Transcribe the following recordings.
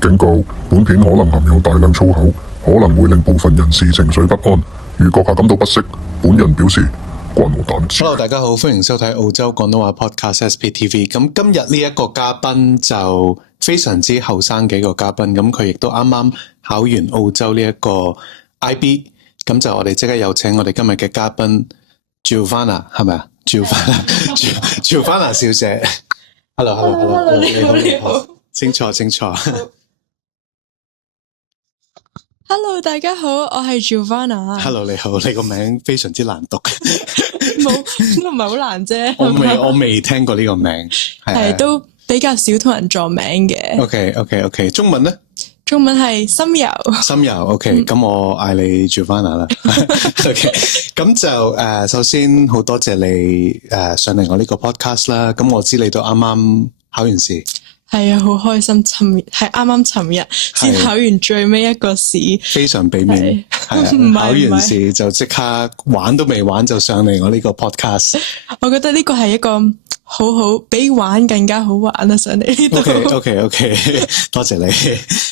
警告：本片可能含有大量粗口，可能會令部分人士情緒不安。如閣下感到不適，本人表示關我膽子。Hello，大家好，歡迎收睇澳洲廣東話 Podcast SPTV。咁今日呢一個嘉賓就非常之後生嘅一個嘉賓，咁佢亦都啱啱考完澳洲呢一個 IB。咁就我哋即刻有請我哋今日嘅嘉賓 Giovanna， 係咪啊 ？Giovanna 小姐。Hello， 你好。清楚。Hello， 大家好，我係 Giovanna。Hello， 你好，你個名非常之難讀。都唔係好難啫。我未聽過呢個名，係都比較少同人撞名嘅。OK， 中文咧？中文係心游。心游 OK，咁我嗌你 Giovanna 啦。OK， 咁就首先好多謝你上嚟我呢個 podcast 啦。咁我知你都啱啱考完試。係啊，好開心！尋日先考完最尾一個試，非常俾面。係啊，考完試就即刻玩都未玩就上嚟我呢個 podcast。我覺得呢個係一個好比玩更加好玩啊！上嚟呢度。OK， 多謝你。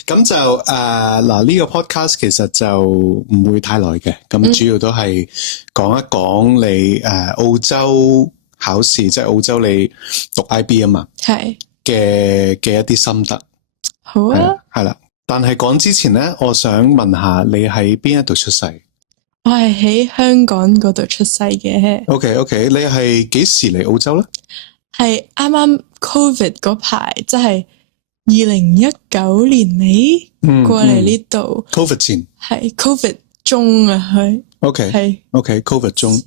咁就嗱呢個 podcast 其實就唔會太耐嘅，咁主要都係講一講你澳洲考試，即係澳洲你讀 IB 啊嘛。係。嘅一啲心得，好啊，係啦。但係講之前咧，我想問下你喺邊一度出世？我係喺香港嗰度出世嘅。OK， 你係幾時嚟澳洲咧？係啱啱 Covid 嗰排，即係2019年尾過嚟呢度。Covid 前係 Covid 中啊，佢 OK，Covid 中。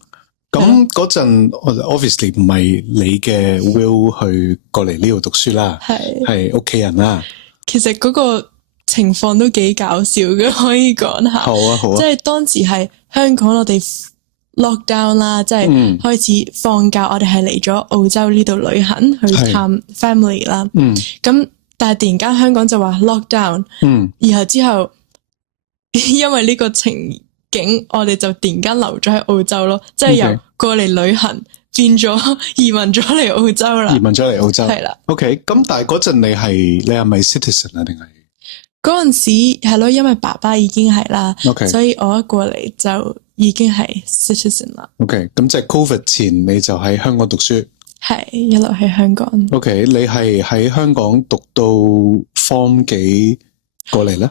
咁嗰陣 obviously 唔係你嘅 will 去過嚟呢度讀書啦，係屋企人啦。其實嗰個情況都幾搞笑嘅，可以講下。好啊。即係當時係香港我哋 lockdown 啦，即係開始放假，我哋係嚟咗澳洲呢度旅行去探 family 啦。咁但係突然間香港就話 lockdown，然後之後因為呢個情景，我哋就突然間留咗喺澳洲咯，即係由過嚟旅行變咗移民咗嚟澳洲啦。移民咗嚟澳洲係啦。OK， 咁但係嗰陣你係咪 citizen 啊？定係嗰陣時係咯，因為爸爸已經係啦，所以我一過嚟就已經係 citizen 啦。OK， 咁即係 Covid 前你就喺香港讀書，係一路喺香港。OK， 你係喺香港讀到 Form 幾過嚟咧？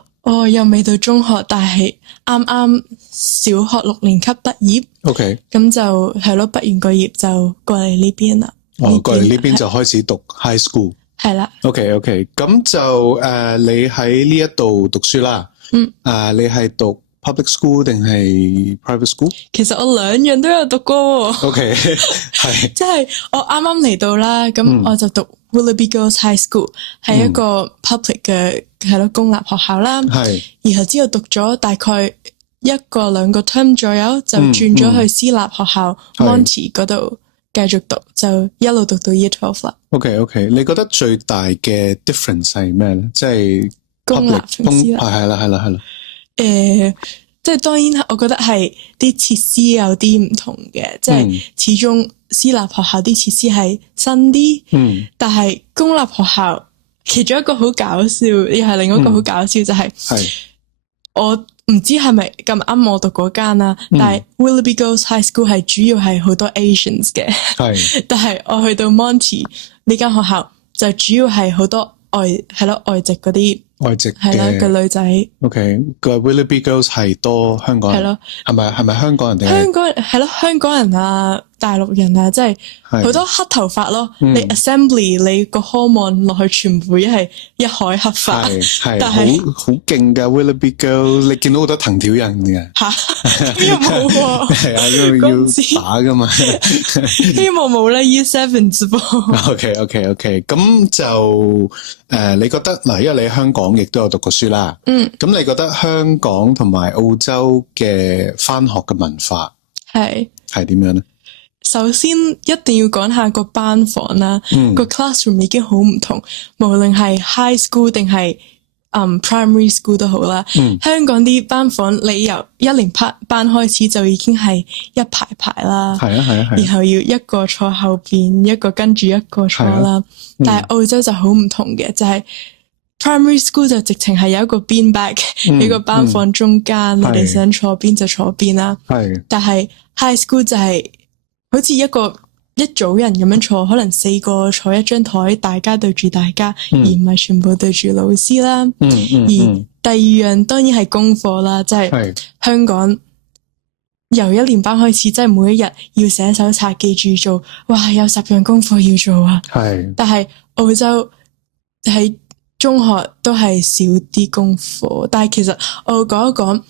又未到中學，但係啱啱小學6年級畢業。OK， 咁就係咯，畢完個業就過嚟呢邊啦。過嚟呢邊就開始讀 high school。係啦。OK， 咁就你喺呢一度讀書啦。你係讀 public school 定係 private school？ 其實我兩樣都有讀過。OK， 係。即係我啱啱嚟到啦，咁我就讀 Willoughby Girls High School， 係一個 public 嘅係咯公立學校啦。係。然後之後讀咗大概1個2個 term 左右，就轉咗去私立學校 Monty 嗰度繼續讀，就一路讀到 Year 12啦。OK， 你覺得最大嘅 difference 係咩咧？即係公立同私立。係啦。即係當然，我覺得係啲設施有啲唔同嘅，即係始終私立學校啲設施係新啲，但係公立學校其中一個好搞笑，又係另一個好搞笑就係，我唔知係咪咁啱我讀嗰間啦，但係 Willoughby Girls High School 係主要係好多 Asians 嘅，但係我去到 Monty 呢間學校就主要係好多外籍嗰啲。外籍嘅女仔。OK， 個 Willoughby Girls 係多香港人。係咯。係咪香港人定係？香港人啊，大陸人啊，即係好多黑頭髮咯。你 assembly 你個科望落去，全部一海黑髮。但係好勁噶 Willoughby Girls， 你見到好多藤條人嘅。吓？咁又冇喎。係啊，因為要打噶嘛。希望冇啦 Year 7啫噃。OK， 咁就你覺得嗱，因為你喺香港亦都有讀過書啦，咁你覺得香港同埋澳洲嘅返學嘅文化係點樣咧？首先一定要講下個班房啦，個 classroom 已經好唔同，無論係 high school 定係primary school 都好啦。香港啲班房你由1年班開始就已經係一排排啦，然後要一個坐後邊，一個跟住一個坐啦。但係澳洲就好唔同嘅，就係 primary school 就直情係有一個 bean bag 喺個班房中間，你哋想坐邊就坐邊啦。但係 high school 就係好似一組人咁樣坐，可能4個坐一張台，大家對住大家，而唔係全部對住老師啦。而第二樣當然係功課啦，即係香港由1年班開始，即係每一日要寫手冊，記住做，哇，有10樣功課要做啊。但係澳洲喺中學都係少啲功課，但係其實我會講一講，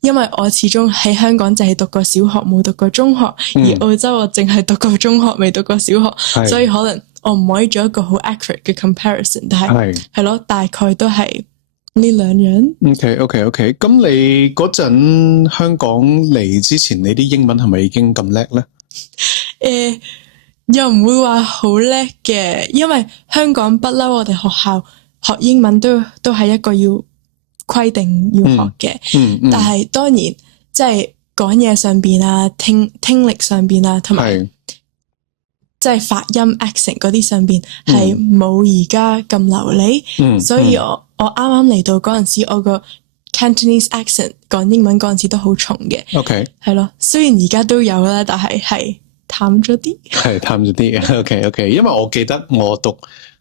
因為我始終喺香港就係讀過小學，冇讀過中學，而澳洲我淨係讀過中學，未讀過小學，所以可能我唔可以做一個好 accurate 嘅 comparison， 但係咯，大概都係呢2樣。OK， 咁你嗰陣香港嚟之前，你啲英文係咪已經咁叻咧？又唔會話好叻嘅，因為香港不嬲，我哋學校學英文都係一個要規定要學嘅。但係當然即係講嘢上邊啊，聽力上邊啊，同埋即係發音 accent 嗰啲上邊係冇而家咁流利。所以我啱啱嚟到嗰陣時，我個 Cantonese accent 講英文嗰陣時都好重嘅。係咯，雖然而家都有啦，但係淡咗啲。係淡咗啲嘅。OK， 因為我記得我讀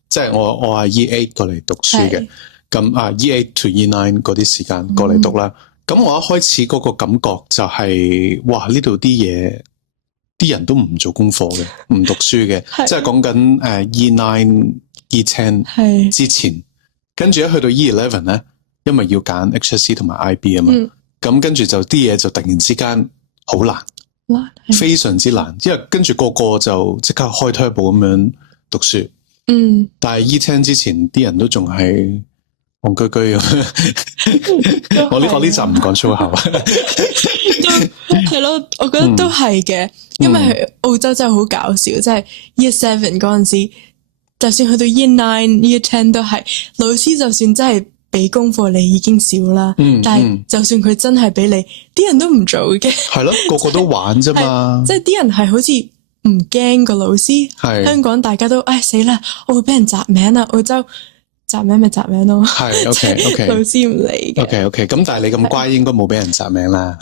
即係我係 Year 8過嚟讀書嘅，咁Year 8 to Year 9嗰啲時間過嚟讀啦。咁我一開始嗰個感覺就係，哇，呢度啲人都唔做功課嘅，唔讀書嘅，即係講緊Year 9 Year 10之前，跟住一去到 Year 11咧，因為要揀 HSC 同埋 IB 啊嘛，咁跟住就啲嘢就突然之間好難，非常之難，因為跟住個個就即刻開 turbo 咁樣讀書。但係 Year 10之前啲人都仲係戇居居咁。我呢集唔講粗口。係咯，我覺得都係嘅，因為澳洲真係好搞笑，即係 Year 7嗰陣時，就算去到 Year 9、Year 10都係老師就算真係俾功課你已經少啦，但係就算佢真係俾你，啲人都唔做嘅。係咯，個個都玩啫嘛。即係啲人係好似唔驚個老師，香港大家都死啦，我會俾人摘名啦，澳洲摘名咪摘名咯。係 OK， 老師唔理嘅。OK， 咁但係你咁乖，應該冇俾人摘名啦。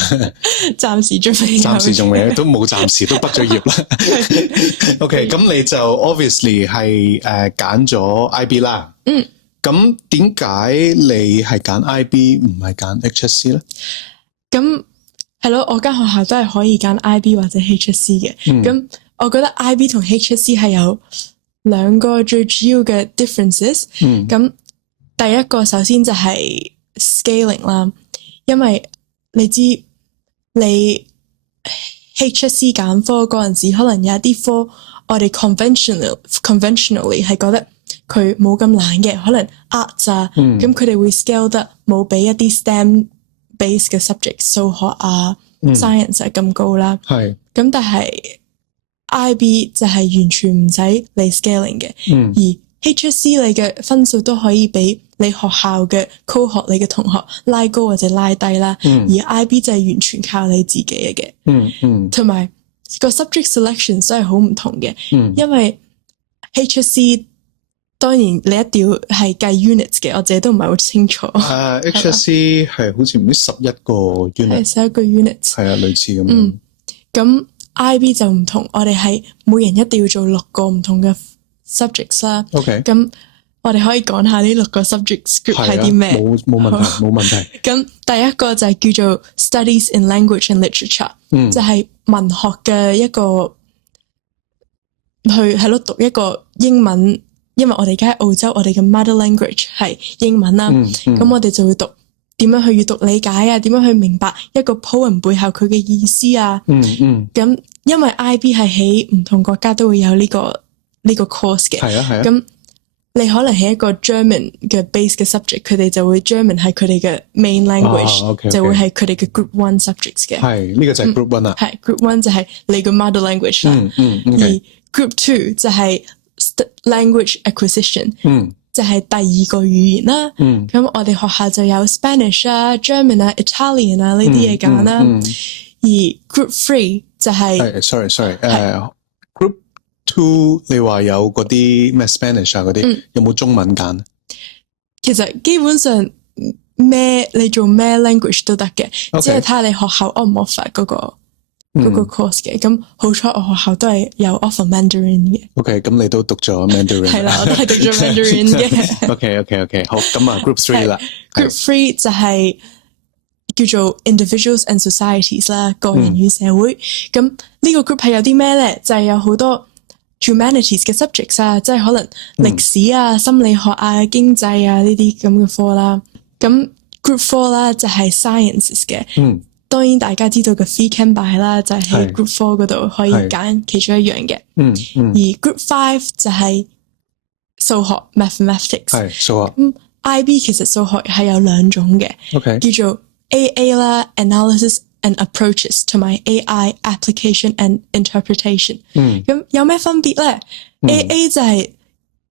暫時仲未，都冇，暫時都畢咗業啦。OK， 咁你就 obviously 係揀咗 IB 啦。咁點解你係揀 IB 唔係揀 HSC 咧？咁係咯，我間學校都係可以揀 IB 或者 HSC 嘅。咁我覺得 IB 同 HSC 係有2個最主要嘅 differences。咁第一個首先就係 scaling 啦，因為你知你 HSC 揀科嗰陣時，可能有一啲科我哋 conventionally 係覺得佢冇咁難嘅，可能 art 啊，咁佢哋會 scale 得冇俾一啲 STEM base 嘅 subject 數學啊、science 係咁高啦。咁但係 IB 就係完全唔使你 scaling 嘅，而 HSC 你嘅分數都可以俾你學校嘅 cohort 你嘅同學拉高或者拉低啦。而 IB 就係完全靠你自己嘅。同埋個 subject selection 都係好唔同嘅。因為 HSC 當然你一定要係計 units 嘅，我自己都唔係好清楚。HSC 係好似唔知11個 unit， 11個 units， 係啊，類似咁。咁 IB 就唔同，我哋係每人一定要做6個唔同嘅 subjects 啦。咁我哋可以講下呢6個 subjects 係啲咩？冇問題。咁第一個就係叫做 Studies in Language and Literature，就係文學嘅一個讀一個英文。因為我哋而家喺澳洲，我哋嘅 mother language 係英文啦，咁我哋就會讀點樣去閱讀理解啊，點樣去明白一個 poem 背後佢嘅意思啊。咁因為 IB 係喺唔同國家都會有呢個 course 嘅。咁你可能係一個 German 嘅 base 嘅 subject， 佢哋就會 German 係佢哋嘅 main language，就會係佢哋嘅 Group 1 subjects 嘅。呢個就係 Group 1啦。係 Group 1就係你嘅 mother language 啦。而 Group 2就係language acquisition，就係第2個語言啦。咁我哋學校就有 Spanish 啊、German 啊、Italian 啊呢啲嘢揀啦。而 Group 3就係Group 2你話有嗰啲咩 Spanish 啊嗰啲，有冇中文揀？其實基本上你做咩 language 都得嘅，只係睇下你學校 offer 唔 offer 嗰個 course 嘅。咁好彩我學校都係有 offer Mandarin 嘅。OK， 咁你都讀咗 Mandarin。係啦，我都係讀咗 Mandarin 嘅。OK， 好，咁啊 Group 3啦。Group 3就係叫做 Individuals and Societies 啦，個人與社會。咁呢個 group 係有啲咩咧？就係有好多 humanities 嘅 subjects 啊，即係可能歷史啊、心理學啊、經濟啊呢啲咁嘅科啦。咁 Group 4啦就係 sciences 嘅。當然大家知道嘅 free can buy 啦，就係喺 Group 4嗰度可以揀其中一樣嘅。而 Group 5就係數學 mathematics。係數學。咁 IB 其實數學係有兩種嘅。OK。叫做 AA 啦 analysis and approaches 同埋 AI application and interpretation。咁有咩分別咧？AA 就係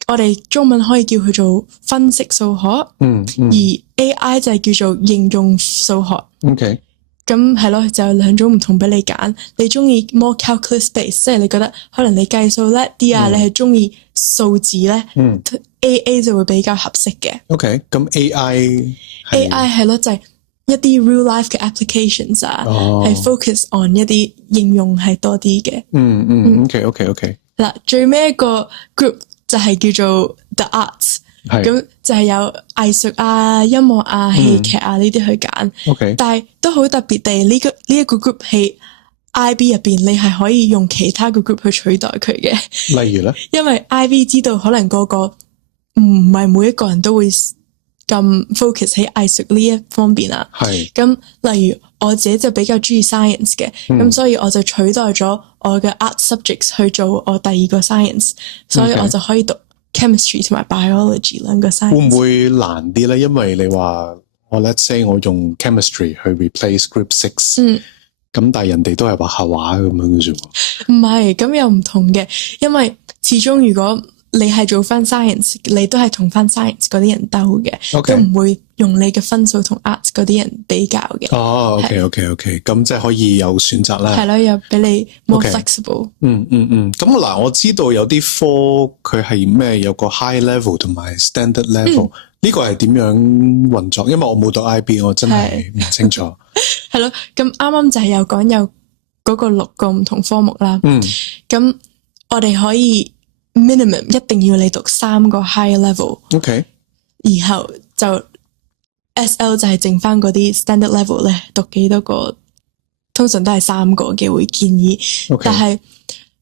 我哋中文可以叫佢做分析數學。而 AI 就係叫做應用數學。OK。咁係咯，就有兩種唔同俾你揀。你中意 more calculus based， 即係你覺得可能你計數叻啲啊，你係中意數字咧，AA 就會比較合適嘅。OK， 咁 AI 係咯，就係一啲 real life 嘅 applications 啊，係 focus on 一啲應用係多啲嘅。OK。嗱，最尾一個 group 就係叫做 the arts。咁就係有藝術啊、音樂啊、戲劇啊呢啲去揀。Okay. 但係都好特別地，呢一個 group 喺 IB 入邊，你係可以用其他個 group 去取代佢嘅。例如咧，因為 IB 知道可能個唔係每一個人都會咁 focus 喺藝術呢一方面啊。係。咁例如我自己就比較中意 science 嘅，咁所以我就取代咗我嘅 art subjects 去做我第二個 science， 所以我就可以讀chemistry 同埋 biology 兩個 science。會唔會難啲咧？因為你話我 let's say 我用 chemistry 去 replace group 6，咁但係人哋都係畫下畫咁樣嘅啫。唔係，咁又唔同嘅，因為始終如果你係做翻 science， 你都係同翻 science 嗰啲人鬥嘅，都唔會用你嘅分數同 art 嗰啲人比較嘅。哦 ，OK， 咁即係可以有選擇啦。係咯，又俾你 more flexible。咁嗱，我知道有啲科佢係咩有個 high level 同埋 standard level，呢個係點樣運作？因為我冇讀 IB， 我真係唔清楚。係咯，咁啱啱就係有講有嗰個6個唔同科目啦。咁我哋可以 minimum 一定要你讀3個 high level。OK， 然後就 SL 就係剩翻嗰啲 standard level 咧，讀幾多個？通常都係3個嘅會建議。Okay. 但係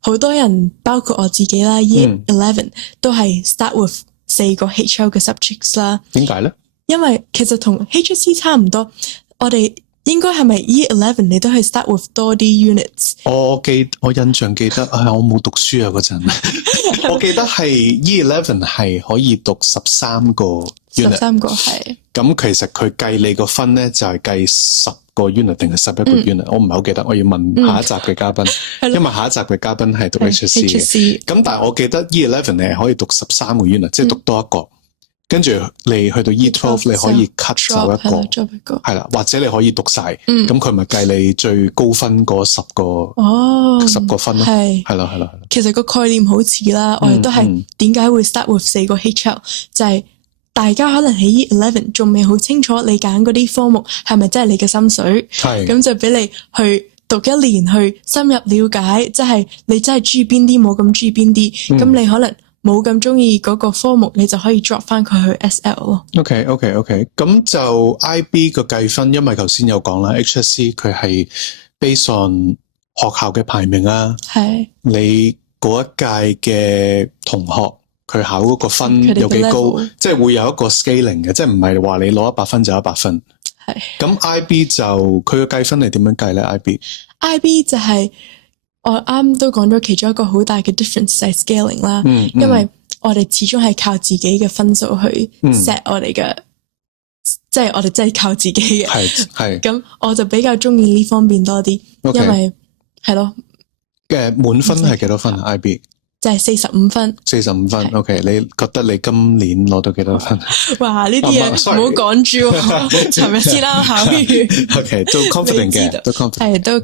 好多人包括我自己啦 ，Year 11都係 start with 4個 HL 嘅 subjects 啦。點解咧？因為其實同 HSC 差唔多，我哋應該係咪 Year 11你都係 start with 多啲 units？ 我印象記得，我冇讀書啊嗰陣，我記得係 Year 11係可以讀13個 unit。13個係。咁其實佢計你個分咧，就係計10個 unit 定係11個 unit，我唔係好記得，我要問下一集嘅嘉賓，因為下一集嘅嘉賓係讀 HSC 嘅。咁但係我記得 Year 11你係可以讀13個 unit，即係讀多一個。跟住你去到 Year 12你可以 cut 走一個，係啦，或者你可以讀晒，咁佢咪計你最高分嗰10個分咯，係啦。其實個概念好似啦，我哋都係點解會 start with 4個 HL， 就係大家可能喺 Year 11仲未好清楚你揀嗰啲科目係咪真係你嘅心水，咁就俾你去讀一年去深入了解，即係你真係中意邊啲，冇咁中意邊啲，咁你可能冇咁中意嗰個科目，你就可以 drop 翻佢去 SL 咯。OK， 咁就 IB 個計分，因為頭先有講啦 ，HSC 佢係 based on 學校嘅排名啊，係你嗰一屆嘅同學佢考嗰個分有幾高，即係會有一個 scaling 嘅，即係唔係話你攞100分就100分。係。咁 IB 就佢嘅計分係點樣計咧 ？IB 就係。我啱都講咗其中一個好大嘅 difference 就係 scaling 啦，因為我哋始終係靠自己嘅分數去 set 我哋嘅，即係我哋真係靠自己嘅。係。咁我就比較中意呢方面多啲，因為係咯。嘅滿分係幾多分啊 ？IB 就係45分。45分 ，OK。你覺得你今年攞到幾多分？哇！呢啲嘢唔好講住，尋日先啦考完。OK， 都 confident 嘅，都 confident， 都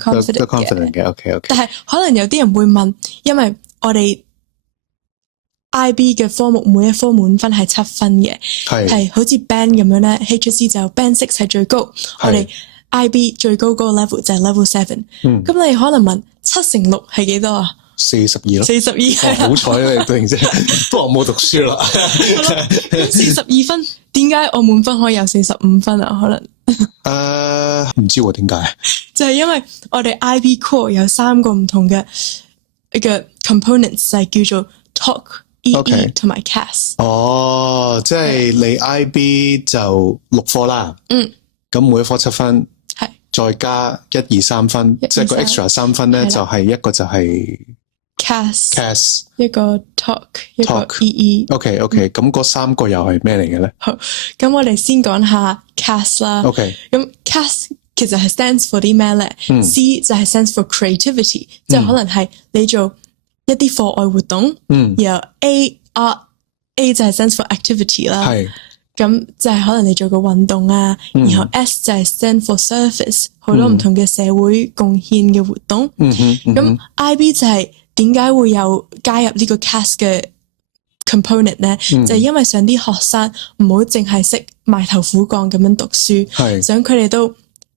confident 嘅。OK。但係可能有啲人會問，因為我哋 IB 嘅科目每一科滿分係7分嘅，係好似 band 咁樣咧 ，HSC 就 band 6係最高，我哋 IB 最高嗰個 level 就係 level 7。咁你可能問7乘6係幾多啊？42咯，42。好彩你突然之間，不過我冇讀書啦。咁42分，點解我滿分可以有45分啊？可能唔知喎，點解？就係因為我哋 IB core 有3個唔同嘅 components， 就係叫做 Talk、EE 同埋 CAS。哦，即係你 IB 就6科啦。咁每一科7分，係再加1、2、3分，即係個 extra 3分咧，就係一個就係 CAS， 一個 Talk， 一個 EE。OK，咁嗰3個又係咩嚟嘅咧？好，咁我哋先講下 CAS 啦。OK，咁 CAS 其實係 stands for 啲咩咧？C 就係 stands for creativity，即係可能係你做一啲課外活動。然後 A 就係 stands for activity 啦。係。咁就係可能你做個運動啊，然後 S 就係 stand for service， 好多唔同嘅社會貢獻嘅活動。咁 IB 就係點解會有加入呢個 CAS 嘅 component 咧？就係因為想啲學生唔好淨係識埋頭苦幹咁樣讀書，想佢哋都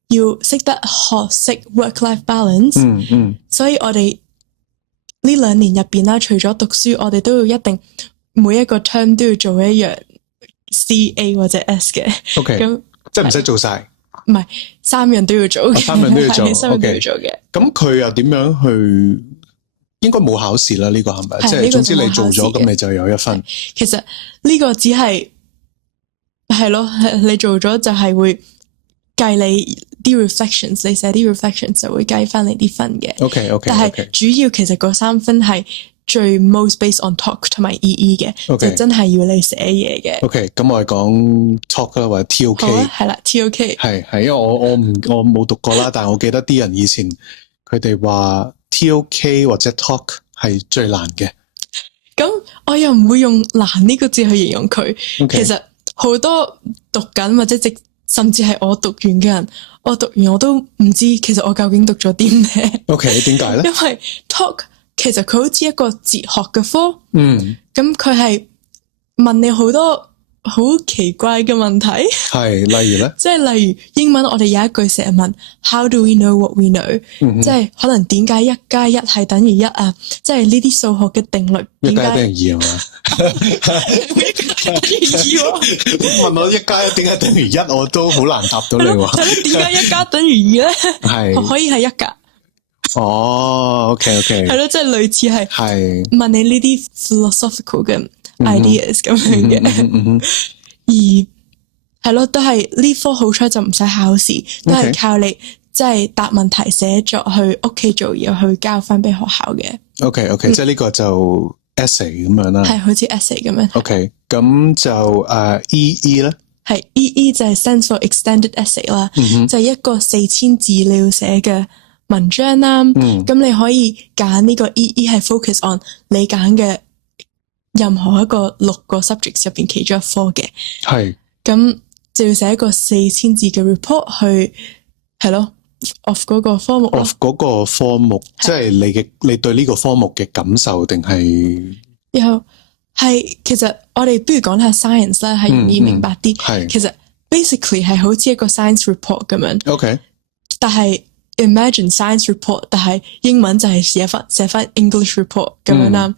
要識得學識 work-life balance。所以我哋呢2年入邊啦，除咗讀書，我哋都要一定每一個 term 都要做一樣C、A 或者 S 嘅。咁即係唔使做晒，唔係3樣都要做嘅，3樣都要做，3樣都要做嘅。咁佢又點樣去？應該冇考試啦，呢個係咪？即係總之你做咗，咁你就有1分。其實呢個只係咯，你做咗就係會計你啲 reflections， 你寫啲 reflections 就會計翻你啲分嘅。OK，但係主要其實嗰3分係最 most based on talk 同埋 EE 嘅，就真係要你寫嘢嘅。OK，咁我哋講 talk 啦，或者 TOK。係啦 ，TOK。係，因為我冇讀過啦，但係我記得啲人以前佢哋話 TOK 或者 talk 係最難嘅。咁我又唔會用難呢個字去形容佢。其實好多讀緊或者甚至係我讀完嘅人，我讀完我都唔知其實我究竟讀咗啲咩。OK， 點解咧？因為 talk 其實佢好似一個哲學嘅科，咁佢係問你好多好奇怪嘅問題，係例如咧，即係例如英文我哋有一句成日問 How do we know what we know？即係可能點解1加1係等於1啊？即係呢啲數學嘅定律，點解等於2係嘛？問我1加1點解等於1，我都好難答到你喎。點解1加等於2咧？係可以係1噶。哦，OK， 係咯，即係類似係問你呢啲 philosophical 嘅 ideas 咁樣嘅，而係咯，都係呢科好彩就唔使考試，都係靠你即係答問題寫作去屋企做嘢去交翻俾學校嘅。OK， 即係呢個就 essay 咁樣啦，係好似 essay 咁樣。OK， 咁就EE 咧，係 EE 就係 stands for extended essay 啦，就係一個4000字你要寫嘅文章啦，咁你可以揀呢個 EE 係 focus on 你揀嘅任何一個6個 subjects 入邊其中一科嘅，係咁就要寫一個4000字嘅 report 去係咯 of 嗰個科目 of 嗰個科目，即係你對呢個科目嘅感受定係？然後係其實我哋不如講下 science 啦，係容易明白啲。係其實 basically 係好似一個 science report 咁樣。OK， 但係Imagine science report， 但係英文就係寫翻 English report 咁樣啦。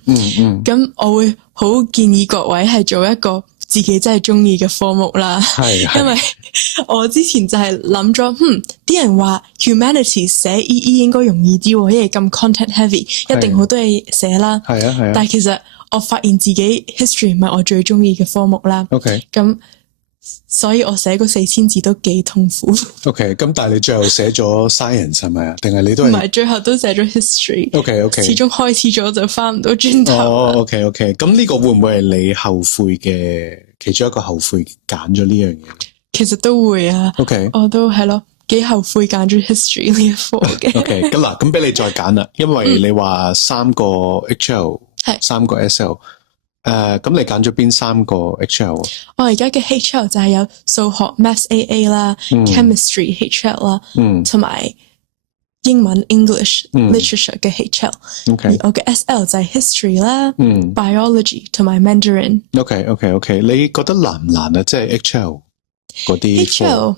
咁我會好建議各位係做一個自己真係中意嘅科目啦。因為我之前就係諗咗，啲人話 humanities 寫 EE 應該容易啲，因為咁 content heavy， 一定好多嘢寫啦。但係其實我發現自己 history 唔係我最中意嘅科目啦。咁所以我寫嗰4000字都幾痛苦。OK， 咁但係你最後寫咗 science 係咪啊？定係你都係？唔係，最後都寫咗 history。OK， 始終開始咗就翻唔到轉頭。OK， 咁呢個會唔會係你後悔嘅其中一個後悔揀咗呢樣嘢？其實都會啊。OK， 我都係咯，幾後悔揀咗 history 呢一科嘅。OK， 咁嗱，咁俾你再揀啦，因為你話3個 HL， 3個 SL。咁你揀咗邊3個 HL？ 我而家嘅 HL 就係有數學 Maths AA 啦，Chemistry HL 啦，同埋英文 English literature 嘅 HL， 而我嘅 SL 就係 history 啦，biology 同埋 Mandarin。OK， 你覺得難唔難啊？即係 HL 嗰啲 HL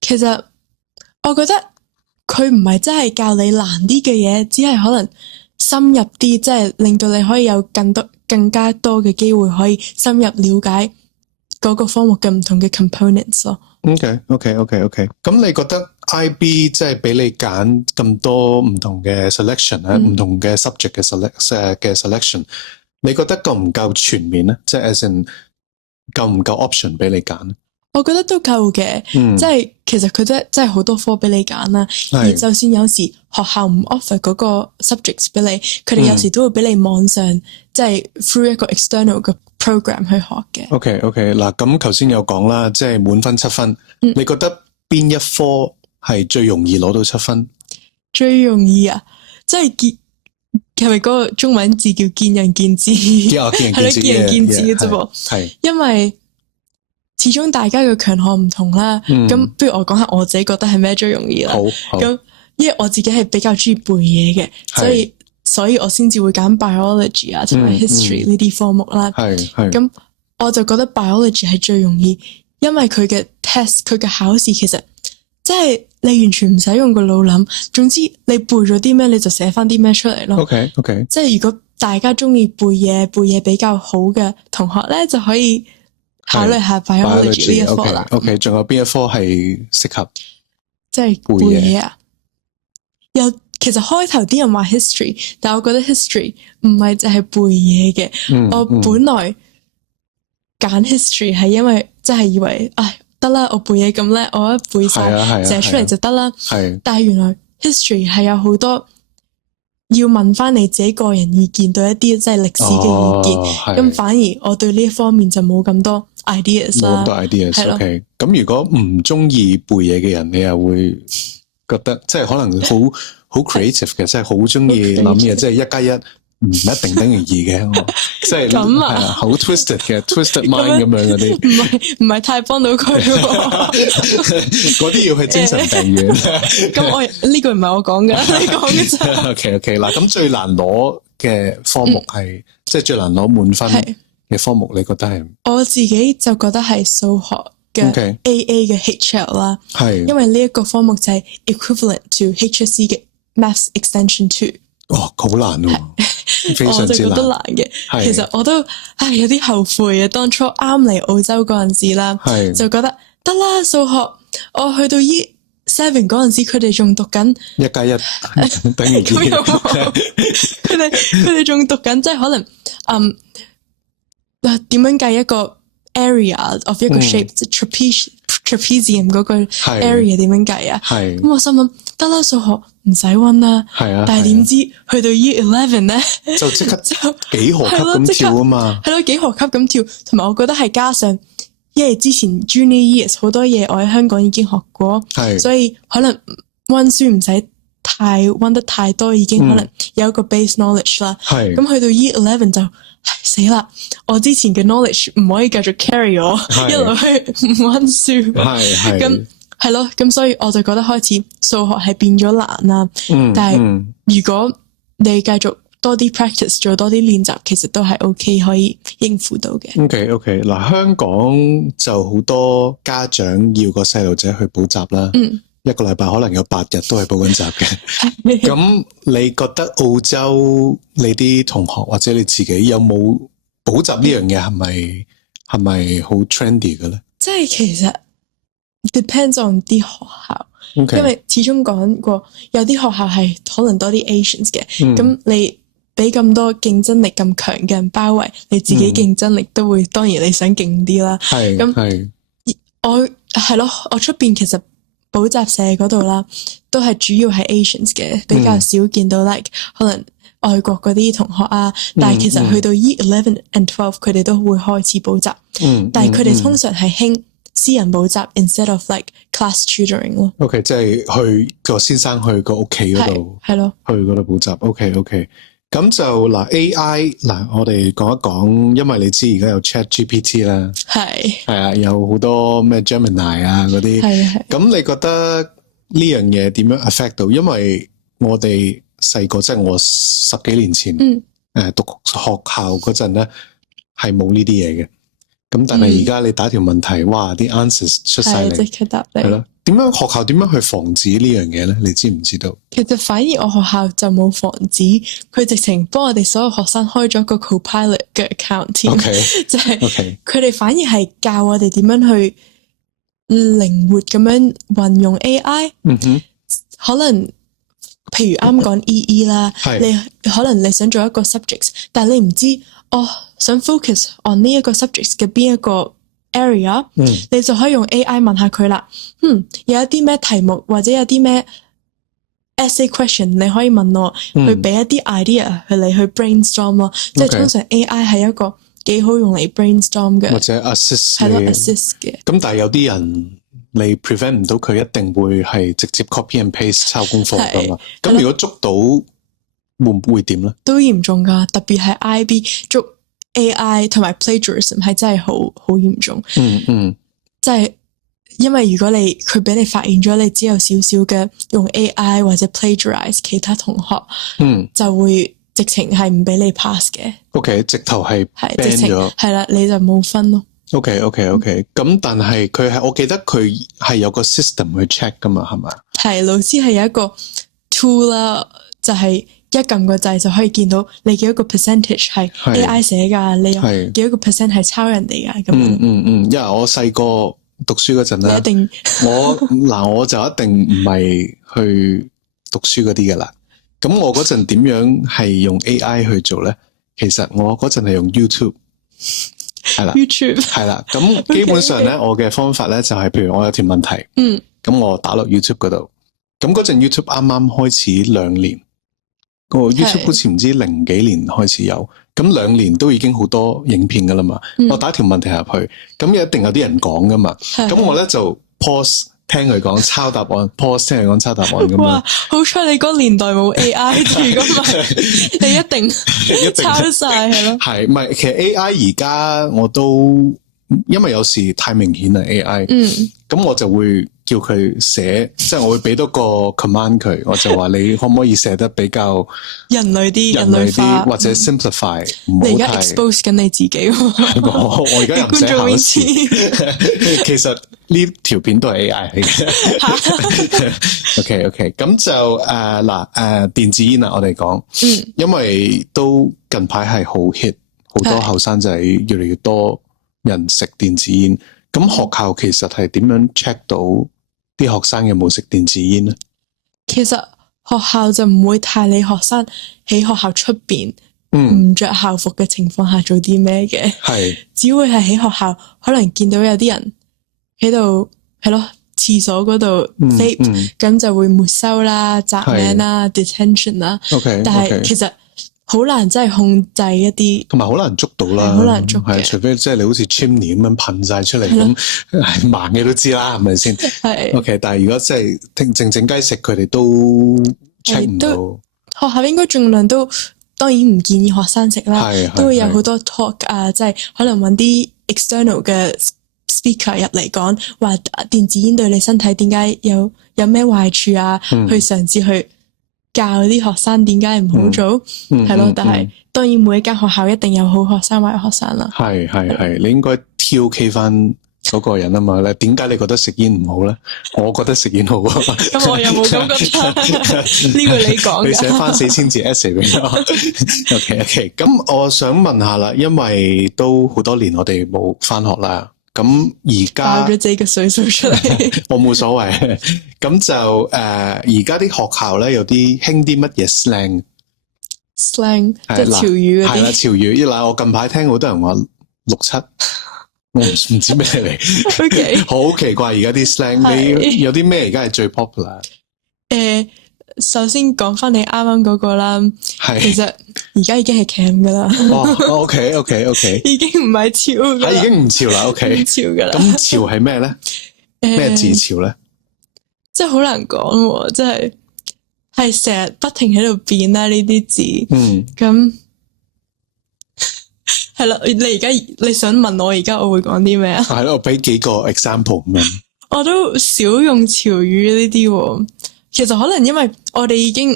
其實我覺得佢唔係真係教你難啲嘅嘢，只係可能深入啲，即係令到你可以有更加多嘅機會可以深入了解嗰個科目嘅唔同嘅 components 咯。OK。咁你覺得 IB 即係俾你揀咁多唔同嘅 selection 咧，唔同嘅 subject 嘅 selection， 你覺得夠唔夠全面咧？即係 as in 夠唔夠 option 俾你揀？我覺得都夠嘅，即係其實佢真係好多科俾你揀啦。而就算有時學校唔 offer 嗰個 subjects 俾你，佢哋有時都會俾你網上即係 through 一個 external 嘅 program 去學嘅。OK， 嗱，咁頭先有講啦，即係滿分7分，你覺得邊一科係最容易攞到7分？最容易啊，即係係咪嗰個中文字叫見仁見智？係咯，見仁見智嘅啫噃。係，因為始終大家嘅強項唔同啦。咁不如我講下我自己覺得係咩最容易啦。好。咁因為我自己係比較中意背嘢嘅，所以我先至會揀 biology 啊同埋 history 呢啲科目啦。咁我就覺得 biology 係最容易，因為佢嘅 test 佢嘅考試其實即係你完全唔使用個腦諗，總之你背咗啲咩你就寫翻啲咩出嚟咯。OK， 即係如果大家中意背嘢比較好嘅同學咧，就可以考慮下 biology 呢一科啦。OK， 仲有邊一科係適合？即係背嘢啊？其實開頭啲人話 history， 但我覺得 history 唔係淨係背嘢嘅。我本來揀 history 係因為即係以為得啦，我背嘢咁叻，我一背晒寫出嚟就得啦。但係原來 history 係有好多要問翻你自己個人意見，對一啲即係歷史嘅意見。咁反而我對呢一方面就冇咁多 ideas 啦。冇咁多 ideas。OK， 咁如果唔中意背嘢嘅人，你又會覺得即係可能好 creative 嘅，即係好中意諗嘢，即係1+1唔一定等於2嘅，即係咁啊，好 twisted 嘅 twisted mind 咁樣嗰啲，唔係太幫到佢，嗰啲要去精神病院。咁我呢句唔係我講嘅，你講嘅啫。OK， 嗱，咁最難攞嘅科目係，即係最難攞滿分嘅科目，你覺得係？我自己就覺得係數學嘅 AA 嘅 HL 啦，係，因為呢一個科目就係 equivalent to HSC 嘅 Maths Extension 2。好難喎，非常之難。我就覺得難嘅，其實我都有啲後悔嘅。當初啱嚟澳洲嗰陣時啦，就覺得得啦，數學我去到 Year7 嗰陣時，佢哋仲讀緊1+1等於2。佢哋仲讀緊，即係可能點樣計一個 area of 一個 shape， 即係 trapezium 嗰個 area 點樣計啊？咁我心諗得啦，數學唔使溫啦。但係點知去到 Year 11咧，就即刻幾何級咁跳啊嘛。係咯，幾何級咁跳，同埋我覺得係加上，因為之前 Junior Years 好多嘢我喺香港已經學過，所以可能溫書唔使溫得太多，已經可能有一個 base knowledge 啦。咁去到 Year 11就死啦！我之前嘅 knowledge 唔可以繼續 carry 我一路去唔溫書。咁係咯，咁所以我就覺得開始數學係變咗難啦。但係如果你繼續多啲 practice， 做多啲練習，其實都係 OK 可以應付到嘅。OK， 嗱，香港就好多家長要個細路仔去補習啦。一個禮拜可能有8日都係補緊習嘅。咁你覺得澳洲你啲同學或者你自己有冇補習呢樣嘢係咪好 trendy 嘅咧？即係其實 depends on 啲學校，因為始終講過有啲學校係可能多啲 Asians 嘅，咁你俾咁多競爭力咁強嘅人包圍，你自己競爭力都會，當然你想勁啲啦。咁我係咯，我出邊其實補習社嗰度啦，都係主要係 Asians 嘅，比較少見到 like 可能外國嗰啲同學啊。但係其實去到 Year 11 and 12，佢哋都會開始補習。但係佢哋通常係興私人補習 instead of like class tutoring 咯。OK， 即係去個先生去個屋企嗰度，係咯，去嗰度補習。OK， 咁就嗱 AI 嗱，我哋講一講，因為你知而家有 ChatGPT 啦，係啊，有好多咩 Gemini 啊嗰啲，咁你覺得呢樣嘢點樣 affect 到？因為我哋細個即係我10幾年前讀學校嗰陣咧係冇呢啲嘢嘅。咁但係而家你打條問題，哇啲 answers 出晒嚟，即刻答你。係咯，學校點樣去防止呢樣嘢咧？你知唔知道？其實反而我學校就冇防止，佢直情幫我哋所有學生開咗個 Copilot 嘅 account 添，即係佢哋反而係教我哋點樣去靈活咁樣運用 AI。可能譬如啱講 EE 啦，你可能你想做一個 subject， 但係你唔知想 focus on 呢一個 subject 嘅邊一個 area，你就可以用 AI 問下佢啦。有一啲咩題目或者有啲咩 essay question， 你可以問我，去俾一啲 idea 你去 brainstorm 咯。即係通常 AI 係一個幾好用嚟 brainstorm 嘅，或者 assist 係咯 assist 嘅。咁但係有啲人你 prevent 唔到佢一定會係直接 copy and paste 抄功課噶嘛。咁如果捉到會點咧？都嚴重噶，特別係 IB 捉 AI 同埋 plagiarism 係真係好嚴重。即係因為如果佢俾你發現咗你只有少少嘅用 AI 或者 plagiarize 其他同學，就會直情係唔俾你 pass 嘅。OK， 直頭係 ban 咗，係啦，你就冇分咯。OK， 咁但係佢係，我記得佢係有個 system 去 check 噶嘛，係咪？係，老師係有一個 tool 啦，就係一撳個掣就可以見到你幾多個 percentage 係 AI 寫噶，你有幾多個 percent 係抄人哋噶咁。因為我細個讀書嗰陣咧，一定我就一定唔係去讀書嗰啲噶啦。咁我嗰陣點樣係用 AI 去做咧？其實我嗰陣係用 YouTube。係啦 ，YouTube 係啦，咁基本上咧，我嘅方法咧就係，譬如我有條問題，咁我打落 YouTube 嗰度，咁嗰陣 YouTube 啱啱開始2年，個 YouTube 好似唔知0幾年開始有，咁2年都已經好多影片噶啦嘛，我打條問題入去，咁一定有啲人講噶嘛，咁我咧就 pause 聽佢講抄答案，pause 聽佢講抄答案咁樣。哇，好彩你嗰年代冇 AI， 如果唔係你一定抄晒係咯。係，唔係其實 AI 而家我都因為有時太明顯啦 AI，咁我就會叫佢寫，即係我會俾多個 command 佢，我就話你可唔可以寫得比較人類啲，或者 simplify， 唔好太。你而家 expose 緊你自己，我而家又唔寫考試。其實呢條片都係 AI 嚟嘅。OK， 咁就電子煙啊，我哋講，因為都近排係好 hit， 好多後生仔越嚟越多人食電子煙。咁學校其實係點樣 check 到啲學生有冇食電子煙呢？其實學校就唔會太理學生喺學校出邊唔着校服嘅情況下做啲咩嘅，只會係喺學校可能見到有啲人喺度係咯廁所嗰度 vape，咁就會沒收啦、責名啦、detention 啦。但係其實好難真係控制一啲，同埋好難捉到啦，好難捉嘅，除非即係你好似 chimney 咁樣噴晒出嚟咁，係盲嘅都知啦，係咪先？係。OK， 但係如果即係靜靜雞食，佢哋都 check 唔到。學校應該盡量都，當然唔建議學生食啦，都會有好多 talk 啊，即係可能搵啲 external 嘅 speaker 入嚟講，話電子煙對你身體點解有咩壞處啊？去嘗試去教啲學生點解唔好做，係咯。但係當然每一間學校一定有好學生壞學生啦。係，你應該挑 K 翻嗰個人啊嘛。咧，點解你覺得食煙唔好咧？我覺得食煙好啊。咁我又冇咁覺得，呢個你講。你寫翻4000字 essay 俾我。OK， 咁我想問下啦，因為都好多年我哋冇翻學啦。咁而家爆咗自己嘅歲數出嚟，我冇所謂。咁就而家啲學校咧有啲興啲乜嘢 slang，即係潮語嗰啲。係啦，潮語。嗱，我近排聽好多人話67，我唔知咩嚟。OK， 好奇怪而家啲 slang， 你有啲咩而家係最 popular？首先講翻你啱啱嗰個啦，其實而家已經係 cam 噶啦。OK， 已經唔係潮噶啦，已經唔潮啦。OK， 唔潮噶啦。咁潮係咩咧？咩字潮咧？即係好難講，即係成日不停喺度變啦呢啲字。咁係啦。你而家你想問我而家我會講啲咩啊？係咯，我俾幾個 example 咁樣。我都少用潮語呢啲。其實可能因為我哋已經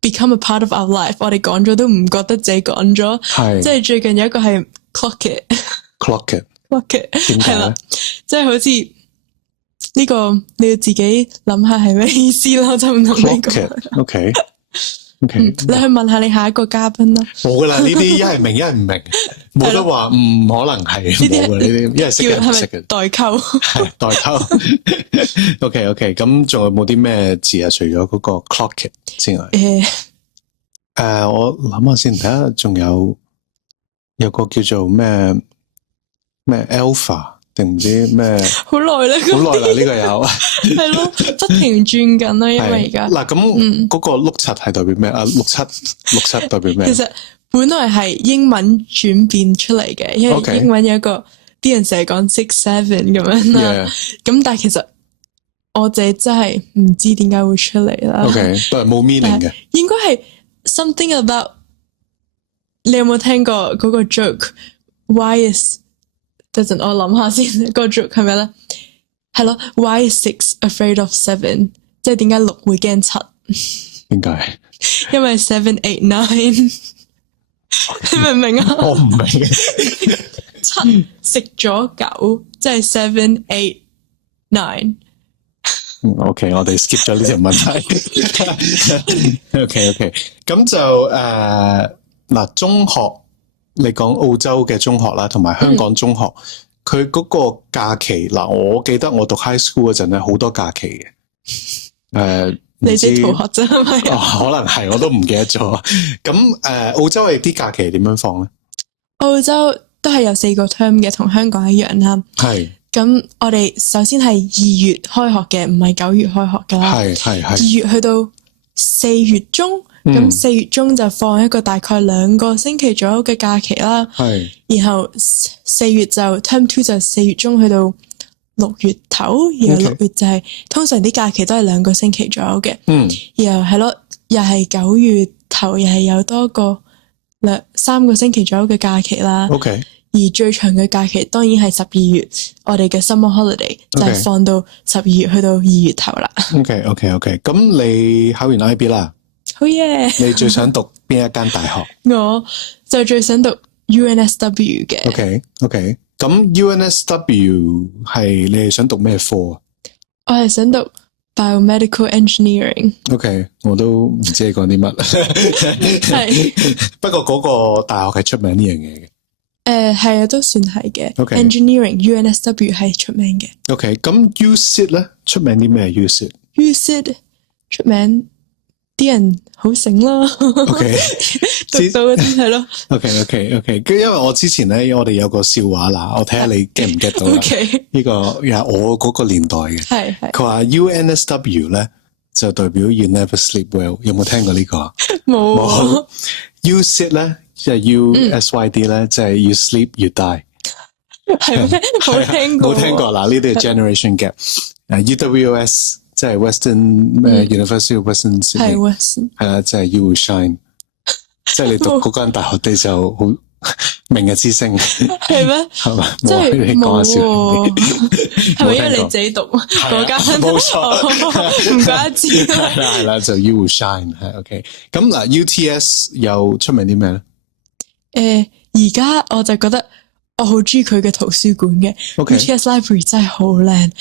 become a part of our life， 我哋講咗都唔覺得自己講咗。係，即係最近有一個係 clock it， 點解咧？即係好似呢個你要自己諗下係咩意思咯，就唔同你講。OK， 你去問下你下一個嘉賓啦。冇噶啦，呢啲一係明一係唔明，冇得話唔可能係冇嘅呢啲，一係識嘅唔識嘅。代溝係代溝。OK， 咁仲有冇啲咩字啊？除咗嗰個 clock it 之外，我諗下先，睇下仲有個叫做咩 alpha 定唔知咩？好耐啦，好耐啦，呢個有係咯，不停轉緊啦，因為而家嗱咁嗰個碌柒係代表咩啊？六七代表咩？其實本來係英文轉變出嚟嘅，因為英文有一個啲人成日講 6 7咁樣啦，咁但係其實我自己真係唔知點解會出嚟啦。OK， 但係冇 meaning 嘅，應該係 something about。你有冇聽過嗰個 joke？Why is 等陣我諗下先，嗰個 joke 係咪咧？係咯 ，Why is 6 afraid of 7？即係點解6會驚7？點解？因為7 8 9， 你明唔明啊？我唔明。7食咗9，即係7 8 9。OK， 我哋 skip 咗呢條問題。OK， 咁就嗱，中學你講澳洲嘅中學啦，同埋香港中學，佢嗰個假期嗱，我記得我讀 high school 嗰陣咧，好多假期嘅。你啲同學啫係咪？可能係，我都唔記得咗。咁澳洲嘅啲假期點樣放咧？澳洲都係有4個 term 嘅，同香港一樣啦。係。咁我哋首先係2月開學嘅，唔係9月開學噶啦。係。2月去到4月中。咁4月中就放一個大概2個星期左右嘅假期啦，係。然後4月就 term 2就4月中去到6月頭，然後6月就係通常啲假期都係2個星期左右嘅，然後係咯，又係9月頭又係有多個3個星期左右嘅假期啦。OK。而最長嘅假期當然係12月，我哋嘅 summer holiday 就係放到12月去到2月頭啦。OK， 咁你考完 IB 啦？好嘢！你最想讀邊一間大學？我就最想讀 UNSW 嘅。OK， 咁 UNSW 係你係想讀咩科啊？我係想讀 Biomedical Engineering。OK， 我都唔知你講啲乜。係，不過嗰個大學係出名呢樣嘢嘅。係啊，都算係嘅。Engineering UNSW 係出名嘅。OK， 咁 USyd 咧出名啲咩？USyd 出名。啲人好醒咯，OK， 讀到嗰啲係咯。OK， 因為我之前咧，我哋有個笑話啦，我睇下你 get 唔 get 到啦。OK， 呢個又係我嗰個年代嘅。係。佢話 UNSW 咧就代表 You Never Sleep Well， 有冇聽過呢個？冇。USyd 咧即係 USYD 咧，即係 You Sleep You Die。係咩？冇聽過。冇聽過嗱，呢啲係 generation gap。UWS。即係 University of Western Sydney， 係 Western， 係啦，即係 You Will Shine， 即係你讀嗰間大學你就好明日之星，係咩？係嘛？即係你講下笑，係咪因為你自己讀嗰間？冇錯，唔怪之。係啦，就 You Will Shine， 係 OK。咁嗱 ，UTS 又出名啲咩咧？而家我就覺得。我好中意佢嘅圖書館嘅，UTS Library 真係好靚。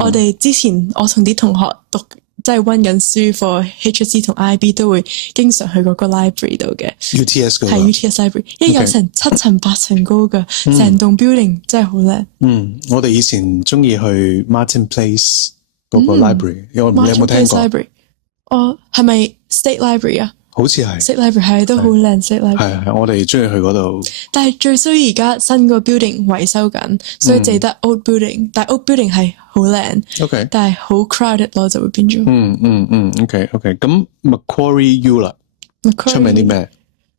我哋之前我同啲同學讀，即係溫緊書課 HSC 同 IB 都會經常去嗰個 library 度嘅。UTS 係 UTS Library， 因為有成7層8層高噶，成棟 building 真係好靚。我哋以前中意去 Martin Place 嗰個 library，你有冇聽過？係咪 State Library 啊？好似係 State Library 係都好靚 State Library 係我哋中意去嗰度。但係最衰而家新個 building 維修緊，所以淨得 old building，但係 old building 係好靚。OK， 但係好 crowded 咯，就會變咗。OK， 咁 Macquarie U 啦，出名啲咩？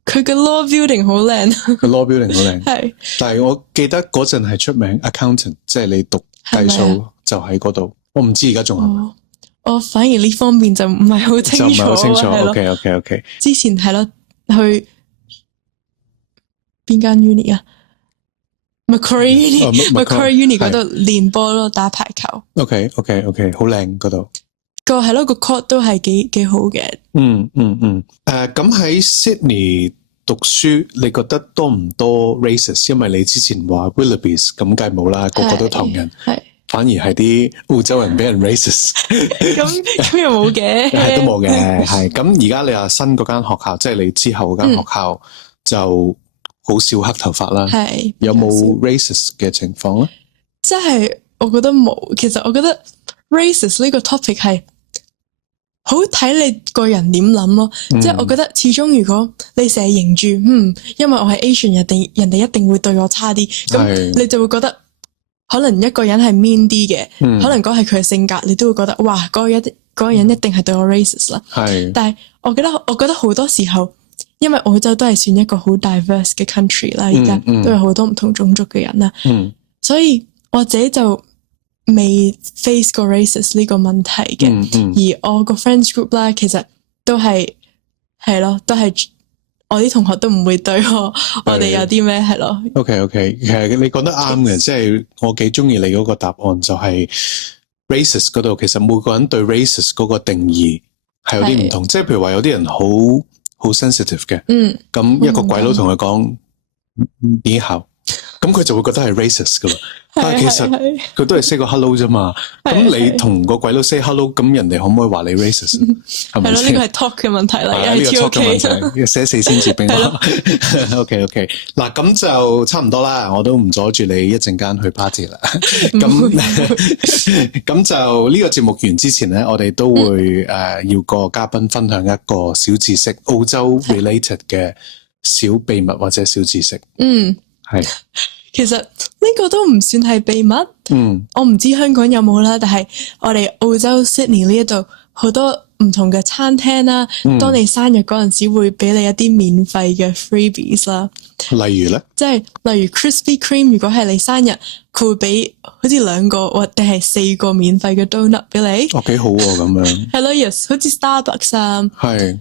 佢嘅 law building 好靚。佢 law building 好靚。係。但係我記得嗰陣係出名 accountant， 即係你讀計數就喺嗰度。我唔知而家仲係咪。我反而呢方面就唔係好清楚，就唔係好清楚。OK。之前係咯，去邊間 uni 啊 ？Macquarie Uni 嗰度練波咯，打排球。OK， 好靚嗰度。個係咯個 court 都係幾好嘅。咁喺 Sydney 讀書，你覺得多唔多 racist？ 因為你之前話 Willoughbys 咁梗係冇啦，個個都唐人，反而係啲澳洲人俾人 racist。咁又冇嘅，係都冇嘅，係。咁而家你話新嗰間學校，即係你之後嗰間學校就好少黑頭髮啦。係有冇 racist 嘅情況咧？即係我覺得冇。其實我覺得 racist 呢個 topic 係好睇你個人點諗咯。即係我覺得始終如果你成日認住，因為我係 Asian，人哋一定會對我差啲，咁你就會覺得可能一個人係 mean 啲嘅，可能嗰係佢嘅性格，你都會覺得哇，嗰個人一定係對我 racist 啦。但係我覺得好多時候，因為澳洲都係算一個好 diverse 嘅 country 啦，而家都有好多唔同種族嘅人啦，所以我自己就未 face 過 racist 呢個問題嘅。而我個 friends group 啦，其實都係咯，都係我啲同學都唔會對我哋有啲咩係咯。OK， 其實你講得啱嘅，即係我幾中意你嗰個答案，就係 racist 嗰度，其實每個人對 racist 嗰個定義係有啲唔同。即係譬如話有啲人好 sensitive 嘅，咁一個鬼佬同佢講你好，咁佢就會覺得係 racist 噶啦。但係其實佢都係 say 個 hello 啫嘛。咁你同個鬼佬 say hello，咁人哋可唔可以話你 racist？ 係咪先？呢個係 talk 嘅問題啦，呢個 talk 嘅問題，要寫4先至俾我。OK， 嗱咁就差唔多啦，我都唔阻住你一陣間去 party 啦。咁就呢個節目完之前咧，我哋都會要個嘉賓分享一個小知識，澳洲 related 嘅小秘密或者小知識。係。其實呢個都唔算係秘密，我唔知香港有冇啦，但係我哋澳洲 Sydney 呢一度好多唔同嘅餐廳啦，當你生日嗰陣時會俾你一啲免費嘅 freebies 啦。例如咧，即係例如 Krispy Kreme， 如果係你生日，佢會俾好似2個或者係4個免費嘅 donut 俾你。哦，幾好喎，咁樣。係咯，yes， 好似 Starbucks 啊。係。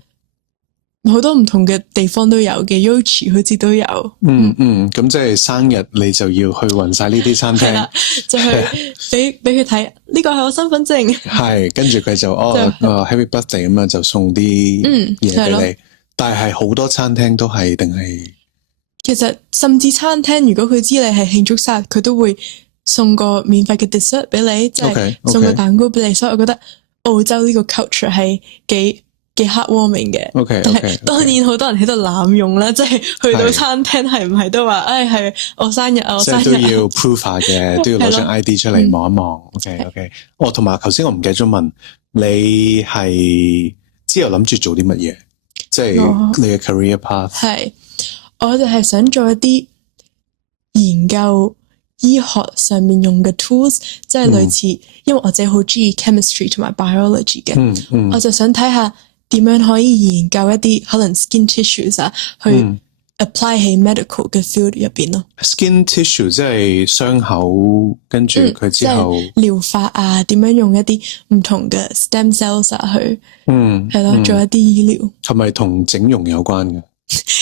好多唔同嘅地方都有嘅 ，Yochi 好似都有。咁即係生日你就要去勻晒呢啲餐廳。係啦，就去俾佢睇，呢個係我身份證。係，跟住佢就Happy Birthday 咁樣就送啲嘢俾你。但係好多餐廳都係定係？其實甚至餐廳如果佢知你係慶祝生日，佢都會送個免費嘅 dessert 俾你，即係送個蛋糕俾你。所以我覺得澳洲呢個 culture 係幾 heartwarming 嘅。但係當然好多人喺度濫用啦，即係去到餐廳係唔係都話，係我生日啊，我生日。即係都要 prove 下嘅，都要攞張 ID 出嚟望一望。OK。同埋頭先我唔記得咗問你係之後諗住做啲乜嘢？即係你嘅 career path。係，我就係想做一啲研究醫學上面用嘅 tools， 即係類似，因為我自己好中意 chemistry 同埋 biology 嘅，我就想睇下點樣可以研究一啲可能 skin tissues 啊，去 apply 喺 medical 嘅 field 入邊咯。skin tissue 即係傷口，跟住佢之後療法啊，點樣用一啲唔同嘅 stem cells 啊去，係咯，做一啲醫療。係咪同整容有關嘅？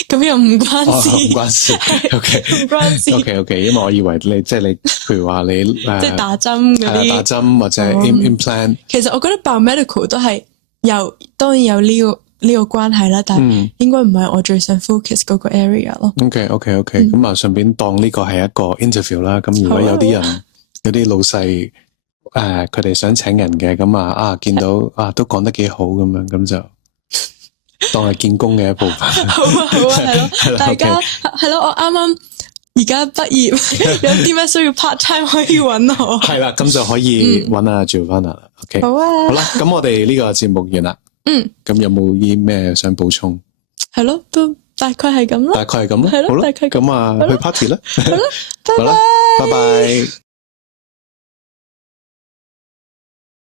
咁又唔關事，唔關事。OK， 唔關事。OK， 因為我以為你即係你，譬如話你即係打針嗰啲，打針或者 implant。其實我覺得 biomedical 都係當然有呢個關係啦，但係應該唔係我最想 focus 嗰個 area 咯。OK， 咁啊，順便當呢個係一個 interview 啦。咁如果有啲人有啲老細佢哋想請人嘅，咁見到都講得幾好咁樣，咁就當係見工嘅一部分。好啊，係咯，大家係咯，我啱啱而家畢業，有啲咩需要 part time 可以搵我。係啦，咁就可以搵阿 Giovanna 啦。OK， 好啊，好啦，咁我哋呢個節目完啦。咁有冇啲咩想補充？係咯，都大概係咁咯。大概係咁咯。係咯，好啦，咁去 party 啦。好啦，拜拜。